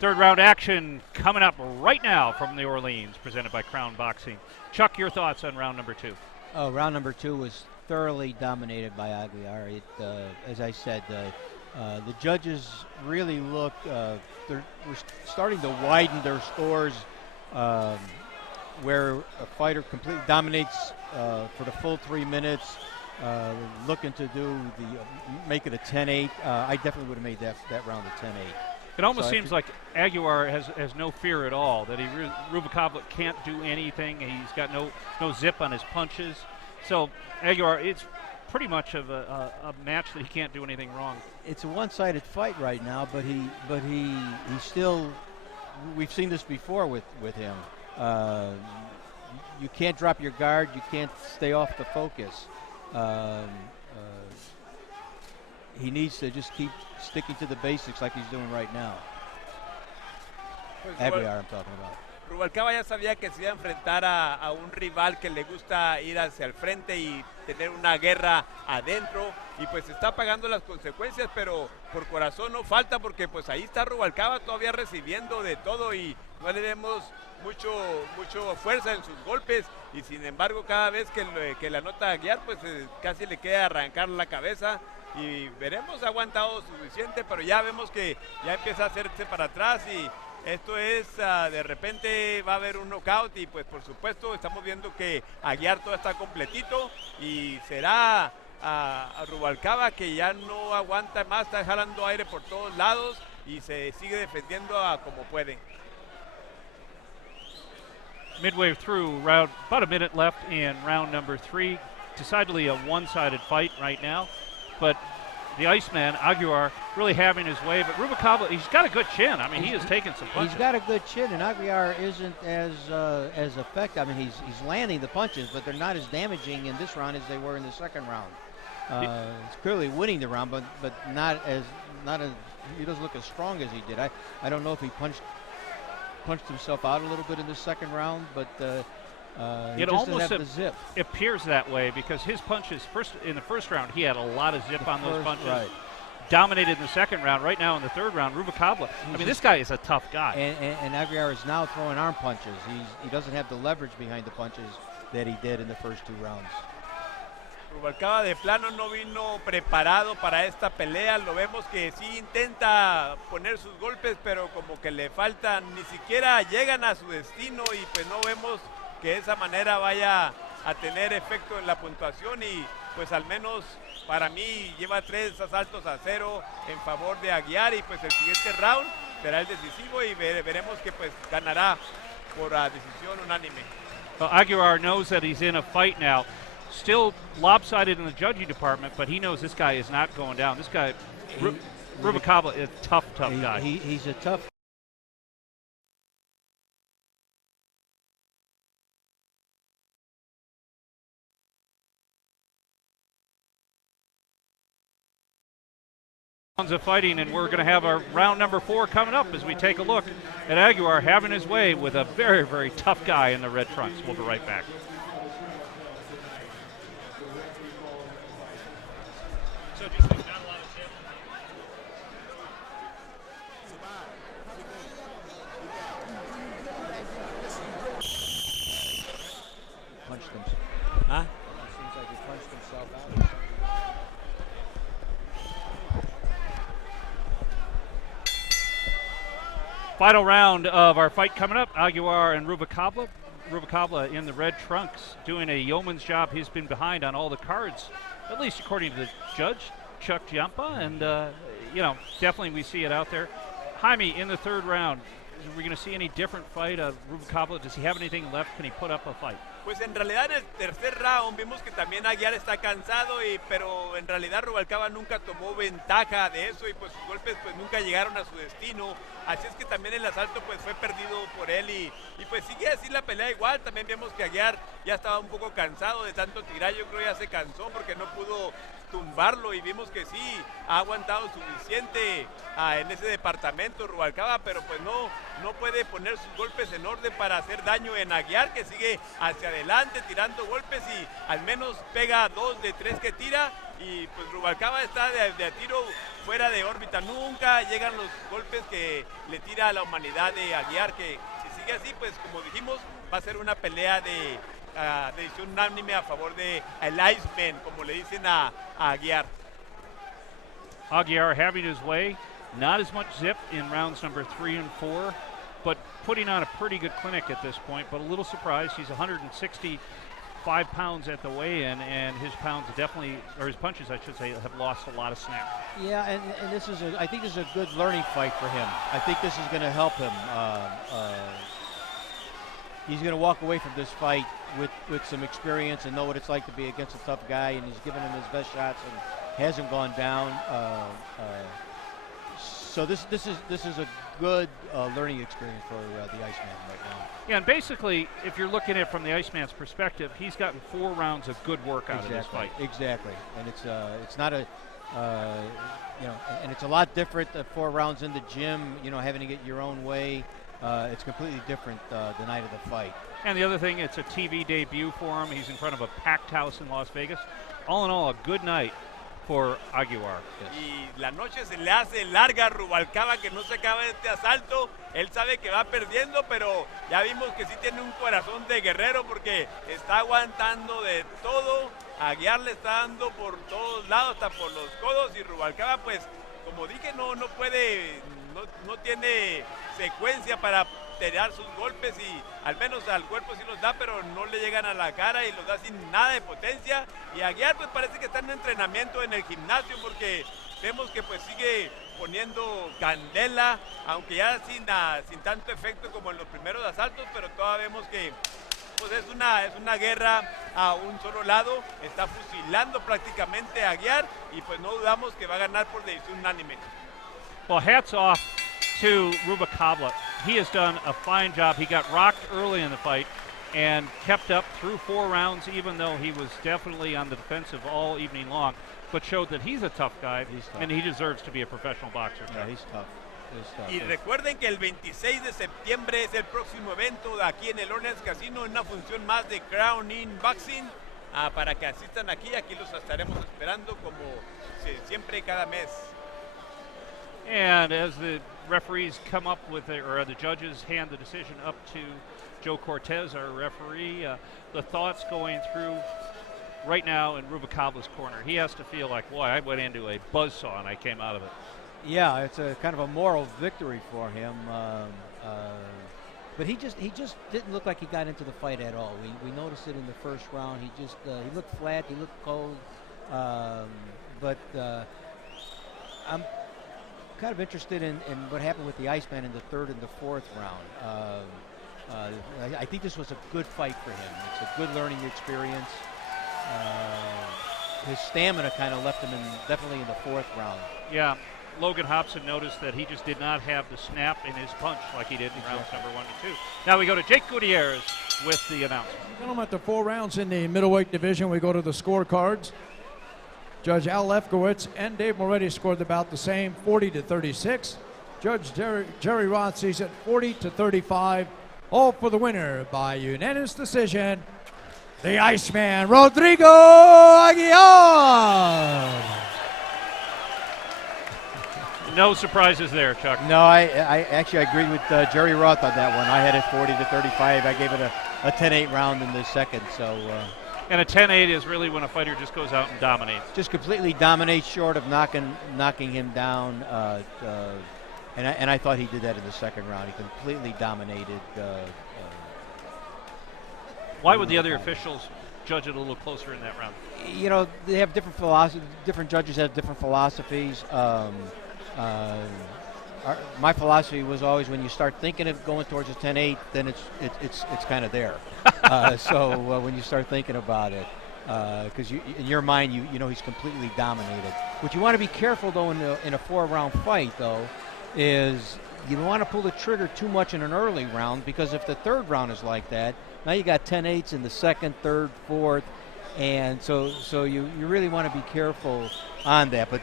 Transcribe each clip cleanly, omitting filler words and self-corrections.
Third round action coming up right now from New Orleans, presented by Crown Boxing. Chuck, your thoughts on round number 2? Oh, round number 2 was thoroughly dominated by Aguiar. As I said, the judges really look, we're starting to widen their scores where a fighter completely dominates for the full 3 minutes, looking to make it a 10-8. I definitely would have made that round a 10-8. It almost seems like Aguiar has no fear at all, that Ruvalcaba can't do anything. He's got no zip on his punches. So Aguiar, it's pretty much of a match that he can't do anything wrong. It's a one-sided fight right now, but he still, we've seen this before with him. You can't drop your guard. You can't stay off the focus. He needs to just keep sticking to the basics like he's doing right now. Aguiar, I'm talking about. Ruvalcaba ya sabía que se iba a enfrentar a un rival que le gusta ir hacia el frente y tener una guerra adentro, y pues está pagando las consecuencias, pero por corazón no falta, porque pues ahí está Ruvalcaba todavía recibiendo de todo y no le vemos mucho fuerza en sus golpes, y sin embargo cada vez que la nota Aguiar pues casi le queda arrancar la cabeza, y veremos, ha aguantado suficiente, pero ya vemos que ya empieza a hacerse para atrás, y esto es, de repente va a haber un knockout, y pues por supuesto estamos viendo que Aguiar todo está completito, y será a Ruvalcaba que ya no aguanta más, está jalando aire por todos lados y se sigue defendiendo como puede. Midway through round, about a minute left in round number 3. Decidedly a one-sided fight right now, but the Iceman, Aguiar, really having his way. But Ruvalcaba, he's got a good chin. I mean, he has taken some punches. He's got a good chin, and Aguiar isn't as effective. I mean, he's landing the punches, but they're not as damaging in this round as they were in the second round. He's clearly winning the round, but not as he doesn't look as strong as he did. I don't know if he punched himself out a little bit in the second round, but he it just doesn't almost have the zip. appears that way, because his punches in the first round, he had a lot of zip on those punches. Right. Dominated in the second round. Right now in the third round, Ruvalcaba, I mean, this guy is a tough guy. And Aguiar is now throwing arm punches. He doesn't have the leverage behind the punches that he did in the first 2 rounds. Ruvalcaba de plano no vino preparado para esta pelea, lo vemos que sí intenta poner sus golpes, pero como que le faltan, ni siquiera llegan a su destino, y pues no vemos que de esa manera vaya a tener efecto en la puntuación, y pues al menos para mí lleva 3 asaltos a 0 en favor de Aguiar, y pues el siguiente round será el decisivo, y veremos que pues ganará por decisión unánime. Well, Aguiar knows that he's in a fight now. Still lopsided in the judging department, but he knows this guy is not going down. This guy, Ruvalcaba, is a tough guy. He's a tough. Rounds of fighting, and we're going to have our round number 4 coming up as we take a look at Aguiar having his way with a very, very tough guy in the red trunks. We'll be right back. Punched himself. Huh? Seems like he punched himself out. Final round of our fight coming up, Aguiar and Ruvalcaba. Ruvalcaba in the red trunks, doing a yeoman's job. He's been behind on all the cards, at least according to the judge, Chuck Giampa, and definitely we see it out there. Jaime, in the third round, are we going to see any different fight of Ruvalcaba? Does he have anything left? Can he put up a fight? Pues en realidad en el tercer round vimos que también Aguiar está cansado, pero en realidad Ruvalcaba nunca tomó ventaja de eso, y pues sus golpes pues nunca llegaron a su destino, así es que también el asalto pues fue perdido por él, y pues sigue así la pelea igual. También vemos que Aguiar ya estaba un poco cansado de tanto tirar, yo creo ya se cansó porque no pudo tumbarlo, y vimos que sí ha aguantado suficiente en ese departamento Ruvalcaba, pero pues no puede poner sus golpes en orden para hacer daño en Aguiar, que sigue hacia hacia adelante, tirando golpes y al menos pega 2 de 3 que tira. Y pues Ruvalcaba está de tiro fuera de órbita. Nunca llegan los golpes que le tira a la humanidad de Aguiar, que si sigue así, pues como dijimos, va a ser una pelea de decisión unánime a favor de el Iceman, como le dicen a Aguiar. Aguiar having his way, not as much zip in rounds number 3 and 4, but putting on a pretty good clinic at this point, but a little surprised. He's 165 pounds at the weigh-in, and his pounds definitely, or his punches, I should say, have lost a lot of snap. Yeah, and this is I think this is a good learning fight for him. I think this is going to help him. He's going to walk away from this fight with some experience and know what it's like to be against a tough guy, and he's given him his best shots and hasn't gone down. So this is a good learning experience for the Iceman right now. Yeah, and basically, if you're looking at it from the Iceman's perspective, he's gotten 4 rounds of good work out of this fight. Exactly, and it's not a and it's a lot different. 4 rounds in the gym, having to get your own way. It's completely different the night of the fight. And the other thing, it's a TV debut for him. He's in front of a packed house in Las Vegas. All in all, a good night for Aguiar. Yes. Y la noche se le hace larga a Ruvalcaba, que no se acaba este asalto. Él sabe que va perdiendo, pero ya vimos que sí tiene un corazón de guerrero porque está aguantando de todo. Aguiar le está dando por todos lados, hasta por los codos, y Ruvalcaba, pues, como dije, no puede, no tiene secuencia para tirar sus golpes, y al menos al cuerpo sí los da, pero no le llegan a la cara y los da sin nada de potencia. Y Aguiar pues parece que está en entrenamiento en el gimnasio, porque vemos que pues sigue poniendo candela, aunque ya sin tanto efecto como en los primeros asaltos, pero todavía vemos que pues es una guerra a un solo lado. Está fusilando prácticamente a Aguiar, y pues no dudamos que va a ganar por decisión unánime. Well, hats off to Ruvalcaba. He has done a fine job. He got rocked early in the fight and kept up through 4 rounds, even though he was definitely on the defensive all evening long, but showed that he's a tough guy, and he deserves to be a professional boxer. Yeah, he's tough. Y recuerden que el 26 de septiembre es el próximo evento de aquí en el Orleans Casino, en una función más de Crown In Boxing. Para que asistan aquí los estaremos esperando como siempre cada mes. And as the referees come up with it, or the judges hand the decision up to Joe Cortez, our referee, the thoughts going through right now in Ruvalcaba's corner. He has to feel like, boy, I went into a buzzsaw and I came out of it. Yeah, it's a kind of a moral victory for him. But he just didn't look like he got into the fight at all. We noticed it in the first round. He looked flat. He looked cold. But I'm kind of interested in what happened with the Iceman in the 3rd and the 4th round. I think this was a good fight for him. It's a good learning experience. His stamina kind of left him definitely in the 4th round. Yeah. Logan Hobson noticed that he just did not have the snap in his punch like he did in rounds number 1 and 2. Now we go to Jake Gutierrez with the announcement. Gentlemen, after 4 rounds in the middleweight division, we go to the scorecards. Judge Al Lefkowitz and Dave Moretti scored about the same, 40-36. Judge Jerry Roth sees it 40-35. All for the winner by unanimous decision, the Iceman, Rodrigo Aguiar. No surprises there, Chuck. No, I actually agree with Jerry Roth on that one. I had it 40-35. I gave it a 10-8 round in the second. So. And a 10-8 is really when a fighter just goes out and dominates. Just completely dominates, short of knocking him down. And I thought he did that in the second round. He completely dominated. Why would the other officials judge it a little closer in that round? They have different philosophies. Different judges have different philosophies. My philosophy was always, when you start thinking of going towards a 10-8, then it's kind of there. So when you start thinking about it, because in your mind you know he's completely dominated. What you want to be careful though in a 4-round fight though is you don't want to pull the trigger too much in an early round, because if the 3rd round is like that, now you got 10-8s in the 2nd, 3rd, 4th, and so you really want to be careful on that. But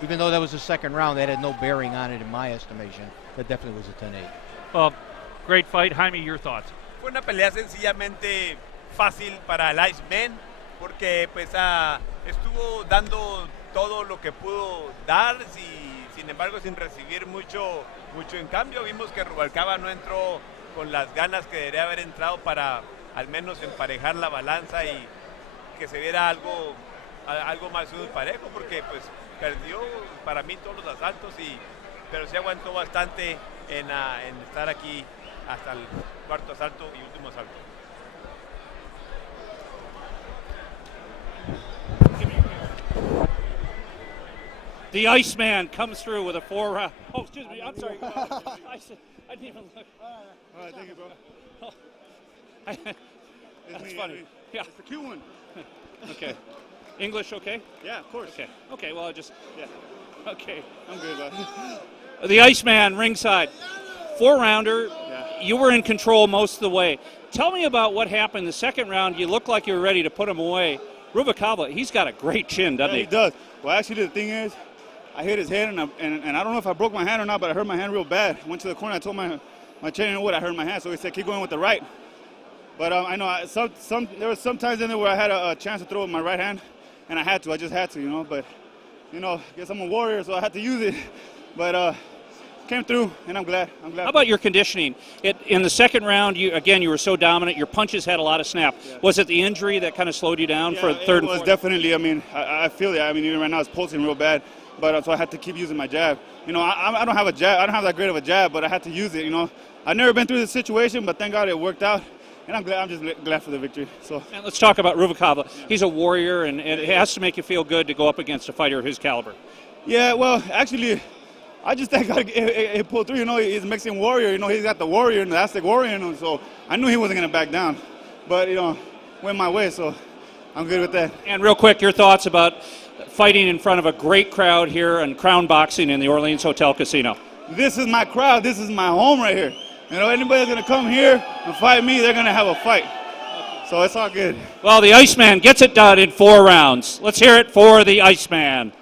even though that was the 2nd round, that had no bearing on it in my estimation. That definitely was a 10-8. Well, great fight. Jaime, your thoughts? Fue una pelea sencillamente fácil para el Iceman, porque pues estuvo dando todo lo que pudo dar, sin embargo sin recibir mucho en cambio. Vimos que Ruvalcaba no entró con las ganas que debería haber entrado para al menos emparejar la balanza y que se viera algo más parejo, porque pues perdió para mí todos los asaltos, pero se aguantó bastante en estar aquí hasta el cuarto asalto y último asalto. The Iceman comes through with a 4-round. Oh, excuse me. I'm sorry. I didn't even look. All right, thank you, bro. That's me, funny. Yeah. It's the cute one. Okay. English okay? Yeah, of course. Okay. Okay, well, Yeah, okay. I'm good, bro. The Iceman ringside. 4-rounder. Yeah. You were in control most of the way. Tell me about what happened in the second round. You looked like you were ready to put him away. Ruvalcaba, he's got a great chin, doesn't Yeah, he? he does. Well, actually, the thing is, I hit his head, and I don't know if I broke my hand or not, but I hurt my hand real bad. Went to the corner. I told my trainer what I hurt my hand, so he said keep going with the right. But I know there was some times in there where I had a chance to throw with my right hand, and I had to. I just had to, you know. But I guess I'm a warrior, so I had to use it. But came through, and I'm glad. How about your conditioning? In the second round, you were so dominant. Your punches had a lot of snap. Yeah. Was it the injury that kind of slowed you down for Yeah, third and it was fourth? definitely. I mean, I feel it. I mean, even right now it's pulsing real bad. But so I had to keep using my jab. I don't have a jab. I don't have that great of a jab, but I had to use it. I've never been through this situation, but thank God it worked out. And I'm glad. I'm just glad for the victory. So. And let's talk about Ruvalcaba. Yeah. He's a warrior, and it has to make you feel good to go up against a fighter of his caliber. Yeah, well, actually, I just thank God it pulled through. He's a Mexican warrior. He's got the warrior and the Aztec warrior in him. So I knew he wasn't going to back down. But, went my way, so I'm good with that. And real quick, your thoughts about fighting in front of a great crowd here and Crown Boxing in the Orleans Hotel Casino. This is my crowd. This is my home right here. Anybody that's going to come here and fight me, they're going to have a fight. So it's all good. Well, the Iceman gets it done in 4 rounds. Let's hear it for the Iceman.